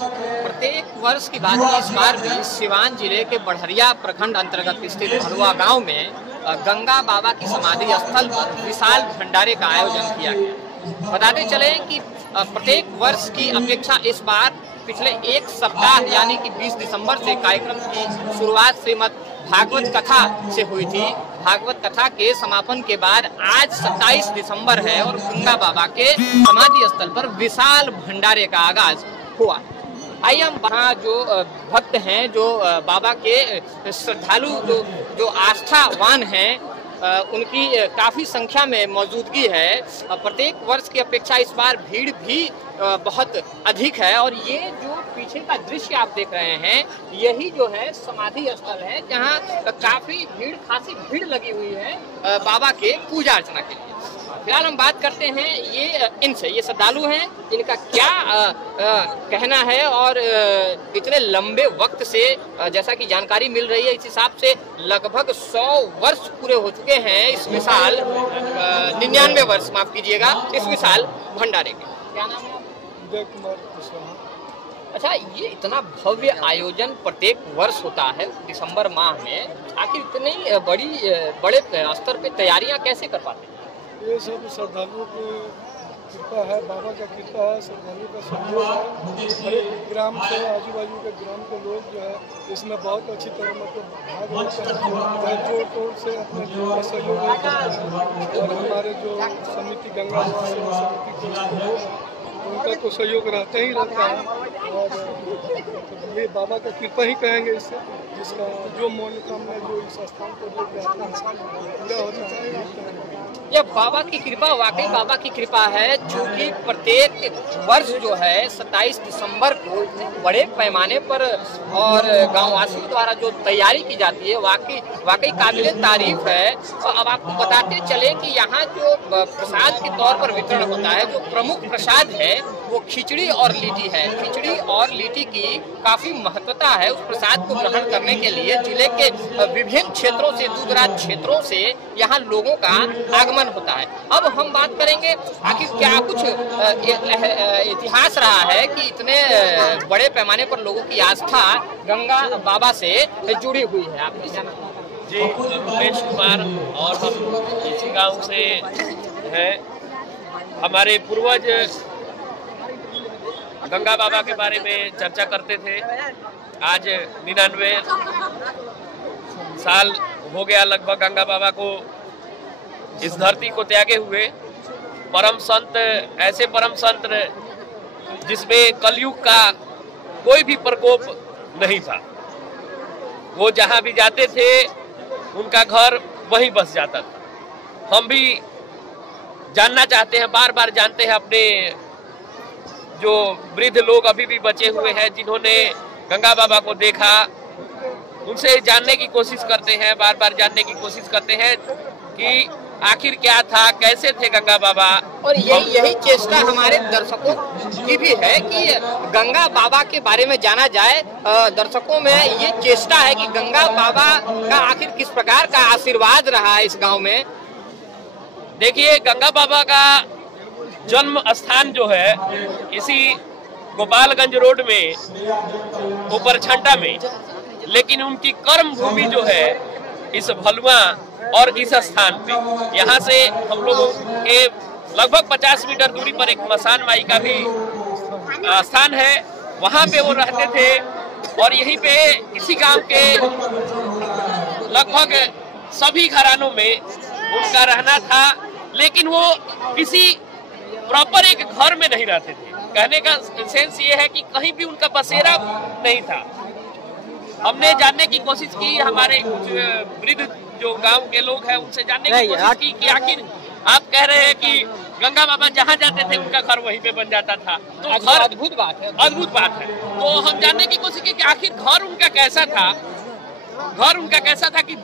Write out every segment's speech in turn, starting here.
प्रत्येक वर्ष की बात है, इस बार भी सिवान जिले के बढ़रिया प्रखंड अंतर्गत स्थित भलुआ गांव में गंगा बाबा की समाधि स्थल पर विशाल भंडारे का आयोजन किया गया। बताते चले कि प्रत्येक वर्ष की अपेक्षा इस बार पिछले एक सप्ताह यानी कि 20 दिसंबर से कार्यक्रम की शुरुआत श्रीमद् भागवत कथा से हुई थी। भागवत कथा के समापन के बाद आज 27 दिसंबर है और गंगा बाबा के समाधि स्थल पर विशाल भंडारे का आगाज हुआ। आइए हम वहाँ जो भक्त हैं, जो बाबा के श्रद्धालु, जो आस्थावान हैं, उनकी काफ़ी संख्या में मौजूदगी है। प्रत्येक वर्ष की अपेक्षा इस बार भीड़ भी बहुत अधिक है और ये जो पीछे का दृश्य आप देख रहे हैं, यही जो है समाधि स्थल है, जहाँ काफ़ी खासी भीड़ लगी हुई है बाबा के पूजा अर्चना के लिए। फिलहाल हम बात करते हैं ये श्रद्धालु हैं, इनका क्या कहना है और इतने लंबे वक्त से जैसा कि जानकारी मिल रही है, इस हिसाब से लगभग 100 वर्ष पूरे हो चुके हैं इस विशाल 99 वर्ष, माफ कीजिएगा, इस विशाल भंडारे के। क्या नाम है? उदय कुमार कुशवाहा। अच्छा, ये इतना भव्य आयोजन प्रत्येक वर्ष होता है दिसंबर माह में, आखिर इतनी बड़े स्तर पे तैयारियां कैसे कर पाते हैं? ये सब श्रद्धालुओं की कृपा है, बाबा का कृपा है, श्रद्धालुओं का सहयोग है। हर एक ग्राम से, आजू बाजू के ग्राम के लोग जो है इसमें बहुत अच्छी तरह मतलब भाग लेते हैं, जोड़ तोड़ से अपने सहयोग लेते हैं। और हमारे जो समिति गंगा समिति के उनका तो सहयोग रहता ही रहता है और ये बाबा का कृपा ही कहेंगे इससे, जिसका जो मनोकामना जो इस स्थान को लेकर आता है पूरा होता है। ये बाबा की कृपा, वाकई बाबा की कृपा है, क्योंकि प्रत्येक वर्ष जो है 27 दिसंबर को बड़े पैमाने पर और गांववासियों द्वारा जो तैयारी की जाती है वाकई काबिले तारीफ है। और अब आपको बताते चले कि यहाँ जो प्रसाद के तौर पर वितरण होता है, जो प्रमुख प्रसाद है वो खिचड़ी और लीटी है। खिचड़ी और लीटी की काफी महत्वता है। उस प्रसाद को ग्रहण करने के लिए जिले के विभिन्न क्षेत्रों से, दूर-दराज क्षेत्रों से यहाँ लोगों का आगमन होता है। अब हम बात करेंगे आखिर क्या कुछ इतिहास रहा है कि इतने बड़े पैमाने पर लोगों की आस्था गंगा बाबा से जुड़ी हुई है। आप जी, उमेश कुमार और हम इसी गांव से हैं। हमारे पूर्वज गंगा बाबा के बारे में चर्चा करते थे। आज 99 साल हो गया लगभग गंगा बाबा को इस धरती को त्यागे हुए। परम संत, ऐसे परम संत जिसमें कलयुग का कोई भी प्रकोप नहीं था। वो जहाँ भी जाते थे उनका घर वहीं बस जाता था। हम भी जानना चाहते हैं, बार बार जानते हैं, अपने जो वृद्ध लोग अभी भी बचे हुए हैं जिन्होंने गंगा बाबा को देखा, उनसे जानने की कोशिश करते हैं, बार बार जानने की कोशिश करते हैं कि आखिर क्या था, कैसे थे गंगा बाबा। और यही चेष्टा हमारे दर्शकों की भी है कि गंगा बाबा के बारे में जाना जाए। दर्शकों में ये चेष्टा है कि गंगा बाबा का आखिर किस प्रकार का आशीर्वाद रहा है इस गांव में। देखिए, गंगा बाबा का जन्म स्थान जो है इसी गोपालगंज रोड में, ऊपर छंटा में, लेकिन उनकी कर्म भूमि जो है इस भलुआ और इस स्थान पे, यहाँ से हम लोगों के लगभग 50 मीटर दूरी पर एक मसान माई का भी स्थान है, वहाँ पे वो रहते थे। और यहीं पे इसी गांव के लगभग सभी घरानों में उनका रहना था, लेकिन वो किसी प्रॉपर एक घर में नहीं रहते थे। कहने का सेंस ये है कि कहीं भी उनका बसेरा नहीं था। हमने जानने की कोशिश की, हमारे कुछ वृद्ध जो गांव के लोग हैं उनसे जानने की कोशिश की कि आखिर आप कह रहे हैं कि गंगा बाबा जहाँ जाते थे उनका घर वहीं पे बन जाता था, तो घर अद्भुत बात है, अद्भुत बात है। तो हम जानने की कोशिश की कि आखिर घर उनका कैसा था, घर उनका कैसा था कि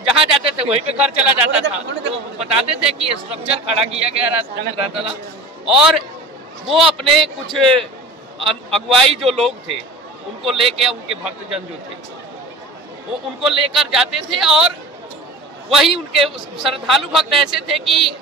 जहाँ जाते थे वहीं पे घर चला जाता था। तो बताते थे कि स्ट्रक्चर खड़ा किया गया रहता था और वो अपने कुछ अगुवाई जो लोग थे उनको लेके, उनके भक्तजन जो थे वो उनको लेकर जाते थे और वही उनके श्रद्धालु भक्त ऐसे थे कि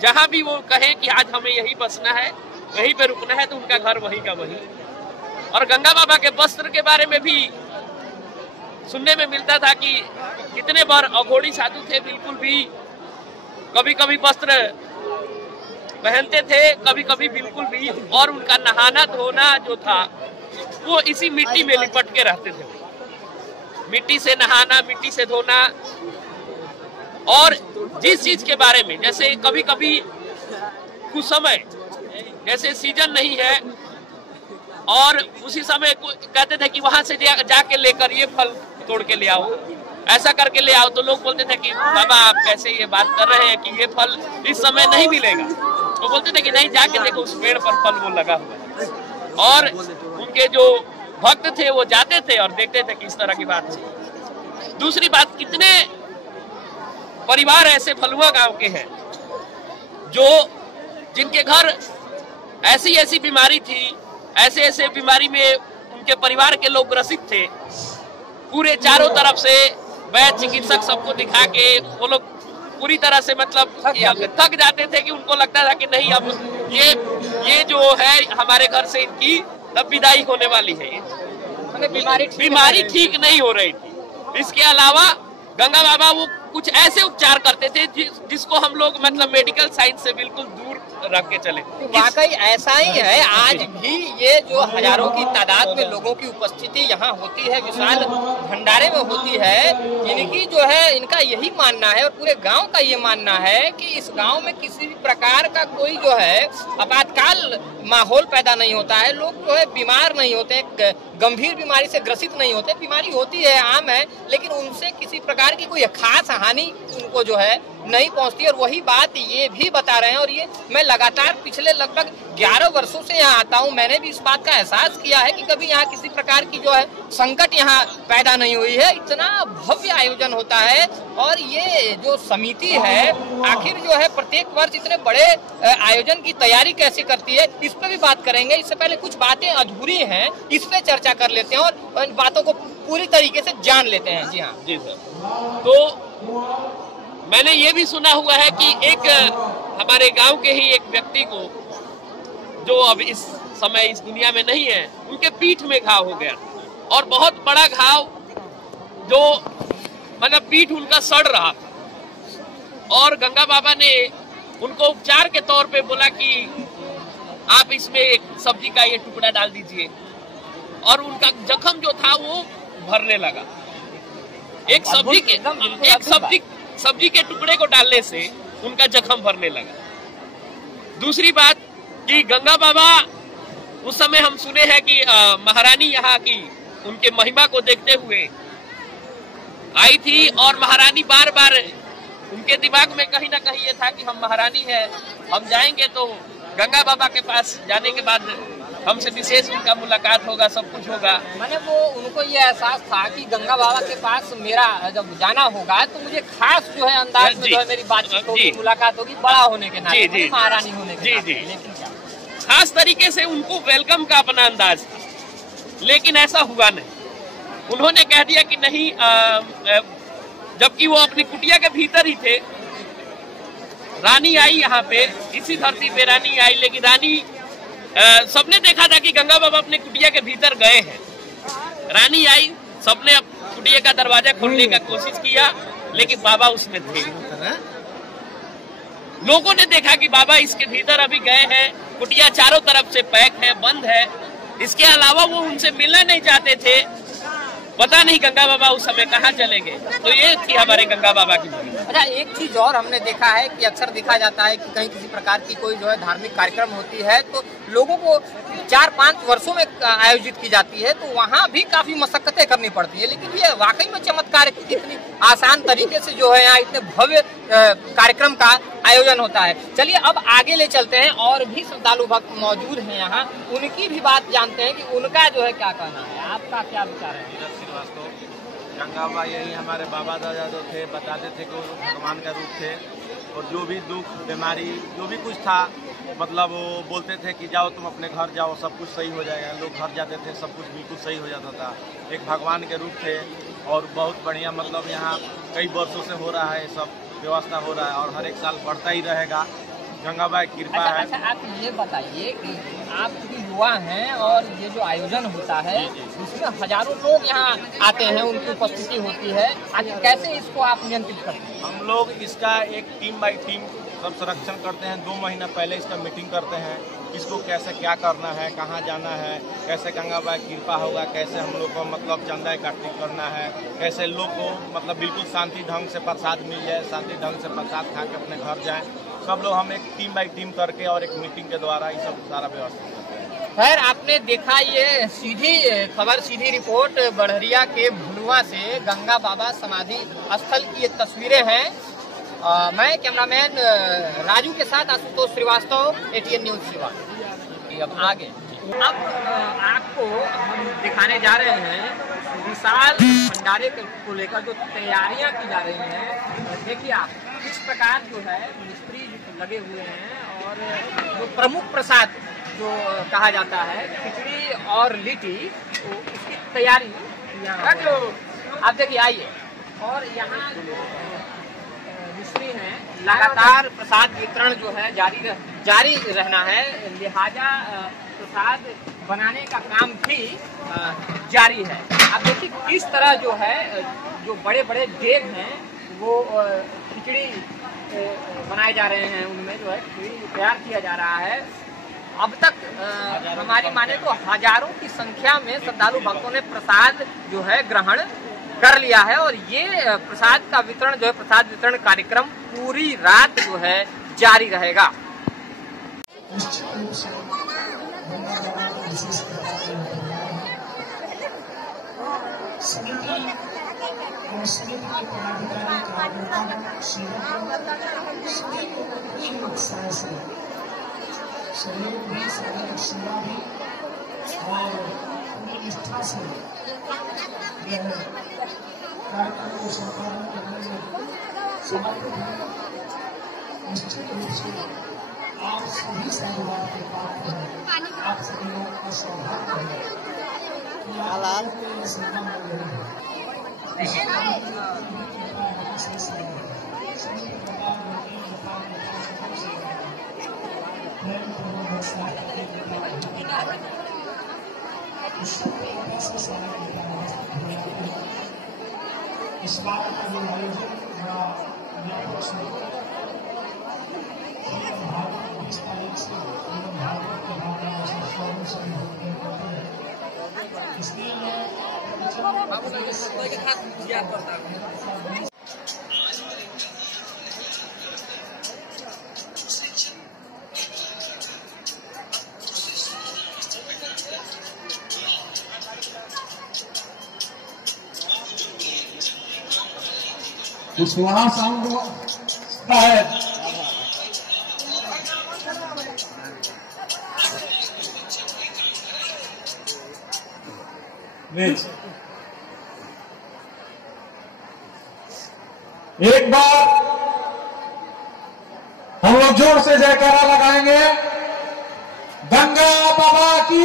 जहाँ भी वो कहें कि आज हमें यहीं बसना है, वहीं पे रुकना है, तो उनका घर वहीं का वहीं और गंगा बाबा के वस्त्र के बारे में भी सुनने में मिलता था कि कितने बार अघोड़ी साधु थे, बिल्कुल भी कभी कभी वस्त्र पहनते थे, कभी कभी बिल्कुल भी, और उनका नहाना धोना जो था वो इसी मिट्टी में लिपट के रहते थे। मिट्टी से नहाना, मिट्टी से धोना, और जिस चीज के बारे में, जैसे कभी कभी कुछ समय जैसे सीजन नहीं है और उसी समय कहते थे कि वहां से जाके लेकर ये फल तोड़ के ले आओ, ऐसा करके ले आओ, तो लोग बोलते थे कि बाबा आप कैसे ये बात कर रहे हैं कि ये फल इस समय नहीं मिलेगा। तो बोलते थे कि नहीं, जाके देखो उस पेड़ पर फल वो लगा हुआ है। और उनके जो भक्त थे वो जाते थे और देखते थे कि इस तरह की बात थी। दूसरी बात, कितने परिवार ऐसे फलुआ गांव के हैं जो जिनके घर ऐसी ऐसी बीमारी थी, ऐसे ऐसे बीमारी में उनके परिवार के लोग ग्रसित थे, पूरे चारों तरफ से वैद्य चिकित्सक सबको दिखा के वो लोग पूरी तरह से मतलब थक जाते थे कि उनको लगता था कि नहीं, अब ये जो है हमारे घर से इनकी तब विदाई होने वाली है, बीमारी ठीक नहीं हो रही थी। इसके अलावा गंगा बाबा वो कुछ ऐसे उपचार करते थे जिसको हम लोग मतलब मेडिकल साइंस से बिल्कुल दूर रख के चले। वाकई ऐसा ही है, आज भी ये जो हजारों की तादाद में लोगों की उपस्थिति यहाँ होती है, विशाल भंडारे में होती है, इनकी जो है, इनका यही मानना है और पूरे गांव का ये मानना है कि इस गांव में किसी भी प्रकार का कोई जो है आपातकाल माहौल पैदा नहीं होता है, लोग जो है बीमार नहीं होते, गंभीर बीमारी से ग्रसित नहीं होते, बीमारी होती है, आम है, लेकिन उनसे किसी प्रकार की कोई खास हानि उनको जो है नहीं पहुंचती। और वही बात ये भी बता रहे हैं, और ये मैं लगातार पिछले लगभग 11 वर्षों से यहाँ आता हूँ, मैंने भी इस बात का एहसास किया है कि कभी यहाँ किसी प्रकार की जो है संकट यहाँ पैदा नहीं हुई है। इतना भव्य आयोजन होता है, और ये जो समिति है आखिर जो है प्रत्येक वर्ष इतने बड़े आयोजन की तैयारी कैसे करती है, इस पर भी बात करेंगे। इससे पहले कुछ बातें अधूरी हैं, इस पे चर्चा कर लेते हैं और इन बातों को पूरी तरीके से जान लेते हैं। जी हाँ जी सर, तो मैंने ये भी सुना हुआ है कि एक हमारे गांव के ही एक व्यक्ति को, जो अब इस समय इस दुनिया में नहीं है, उनके पीठ में घाव हो गया, और बहुत बड़ा घाव, जो मतलब पीठ उनका सड़ रहा था, और गंगा बाबा ने उनको उपचार के तौर पे बोला कि आप इसमें एक सब्जी का ये टुकड़ा डाल दीजिए, और उनका जख्म जो था वो भरने लगा। एक सब्जी के टुकड़े को डालने से उनका जख्म भरने लगा। दूसरी बात कि गंगा बाबा उस समय हम सुने हैं कि महारानी यहाँ की उनके महिमा को देखते हुए आई थी, और महारानी बार बार उनके दिमाग में कहीं ना कहीं ये था कि हम महारानी है, हम जाएंगे तो गंगा बाबा के पास जाने के बाद हमसे विशेष उनका मुलाकात होगा, सब कुछ होगा। मैंने वो उनको ये एहसास था कि गंगा बाबा के पास मेरा जब जाना होगा तो मुझे खास जो है अंदाज में जो है मेरी बातचीत होगी, मुलाकात होगी, बड़ा होने के नाते, महारानी होने के नाते। लेकिन क्या खास तरीके से उनको वेलकम का अपना अंदाज था, लेकिन ऐसा हुआ नहीं। उन्होंने कह दिया कि नहीं, जबकि वो अपनी कुटिया के भीतर ही थे। रानी आई यहाँ पे, इसी धरती पे रानी आई, लेकिन रानी सबने देखा था कि गंगा बाबा अपने कुटिया के भीतर गए हैं। रानी आई, सबने कुटिया का दरवाजा खोलने का कोशिश किया, लेकिन बाबा उसमें थे। लोगों ने देखा कि बाबा इसके भीतर अभी गए हैं, कुटिया चारों तरफ से पैक है, बंद है। इसके अलावा वो उनसे मिलना नहीं चाहते थे। पता नहीं गंगा बाबा उस समय कहाँ चले गए। तो ये थी हमारे गंगा बाबा की भूमिका। अच्छा, एक चीज और हमने देखा है कि अक्सर देखा जाता है कि कहीं किसी प्रकार की कोई जो है धार्मिक कार्यक्रम होती है तो लोगों को 4-5 वर्षों में आयोजित की जाती है, तो वहाँ भी काफी मशक्कतें करनी पड़ती है। लेकिन ये वाकई में चमत्कार है कि इतनी आसान तरीके से जो है यहाँ इतने भव्य कार्यक्रम का आयोजन होता है। चलिए अब आगे ले चलते हैं, और भी श्रद्धालु भक्त मौजूद हैं यहाँ, उनकी भी बात जानते हैं कि उनका जो है क्या कहना है। आपका क्या विचार है? गंगा बाबा यही हमारे बाबा दादा जो थे, बताते थे कि वो भगवान का रूप थे, और जो भी दुख बीमारी जो भी कुछ था, मतलब वो बोलते थे कि जाओ तुम अपने घर जाओ, सब कुछ सही हो जाएगा। लोग घर जाते थे, सब कुछ बिल्कुल सही हो जाता था। एक भगवान के रूप थे, और बहुत बढ़िया, मतलब यहाँ कई वर्षों से हो रहा है, सब व्यवस्था हो रहा है, और हर एक साल बढ़ता ही रहेगा। गंगा बाबा की कृपा है। अच्छा, आप ये बताइए कि आप भलुआ हैं और ये जो आयोजन होता है इसमें हजारों लोग यहाँ आते हैं, उनकी उपस्थिति होती है। आखिर कैसे इसको आप नियंत्रित करते हैं? हम लोग इसका एक टीम बाई टीम सब संरक्षण करते हैं। 2 महीना पहले इसका मीटिंग करते हैं, किसको कैसे क्या करना है, कहाँ जाना है, कैसे गंगा बाबा की कृपा होगा, कैसे हम लोग को मतलब चंदा इकट्ठी करना है, कैसे लोग को मतलब बिल्कुल शांति ढंग से प्रसाद मिल जाए, शांति ढंग से प्रसाद खा के अपने घर जाएं। सब लोग हम एक टीम बाई टीम करके और एक मीटिंग के द्वारा ये सब सारा व्यवस्था करते हैं। खैर, आपने देखा ये सीधी खबर, सीधी रिपोर्ट बढ़हरिया के भलुआ से गंगा बाबा समाधि स्थल की ये तस्वीरें हैं। मैं कैमरामैन राजू के साथ आशुतोष श्रीवास्तव, ATN न्यूज सिवान। अब आगे आपको हम दिखाने जा रहे हैं विशाल भंडारे को लेकर जो तैयारियां की जा रही हैं। देखिए आप किस प्रकार जो है मिस्त्री लगे हुए हैं और जो प्रमुख प्रसाद जो कहा जाता है खिचड़ी और लिट्टी, तो उसकी तैयारी आप देखिए आइए। और यहाँ जो मिस्त्री हैं लगातार प्रसाद वितरण जो है जारी रहना है, लिहाजा प्रसाद बनाने का काम भी जारी है। आप देखिए किस तरह जो है जो बड़े बड़े देग हैं वो खिचड़ी बनाए जा रहे हैं, उनमें जो है खिचड़ी तैयार किया जा रहा है। अब तक हमारी माने तो हजारों की संख्या में श्रद्धालु भक्तों ने प्रसाद जो है ग्रहण कर लिया है और ये प्रसाद का वितरण जो है, प्रसाद वितरण कार्यक्रम पूरी रात जो है जारी रहेगा। कार्यक्रम को संपादन करने में समर्पित है। निश्चित रूप से आप सभी साधुवाद के पात्र हैं। आप सभी लोगों का सौभाग्य है कि आप ये सेवा में लगे हैं। इस बात का जो आयोजन बड़ा व्यापक से भागवत 20 तारीख से भागवत के भावना से 14 से करते हैं। इसलिए मैं कुछ वहां साउंड है। एक बार हम लोग जोर से जयकारा लगाएंगे, गंगा बाबा की।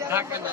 क्या करना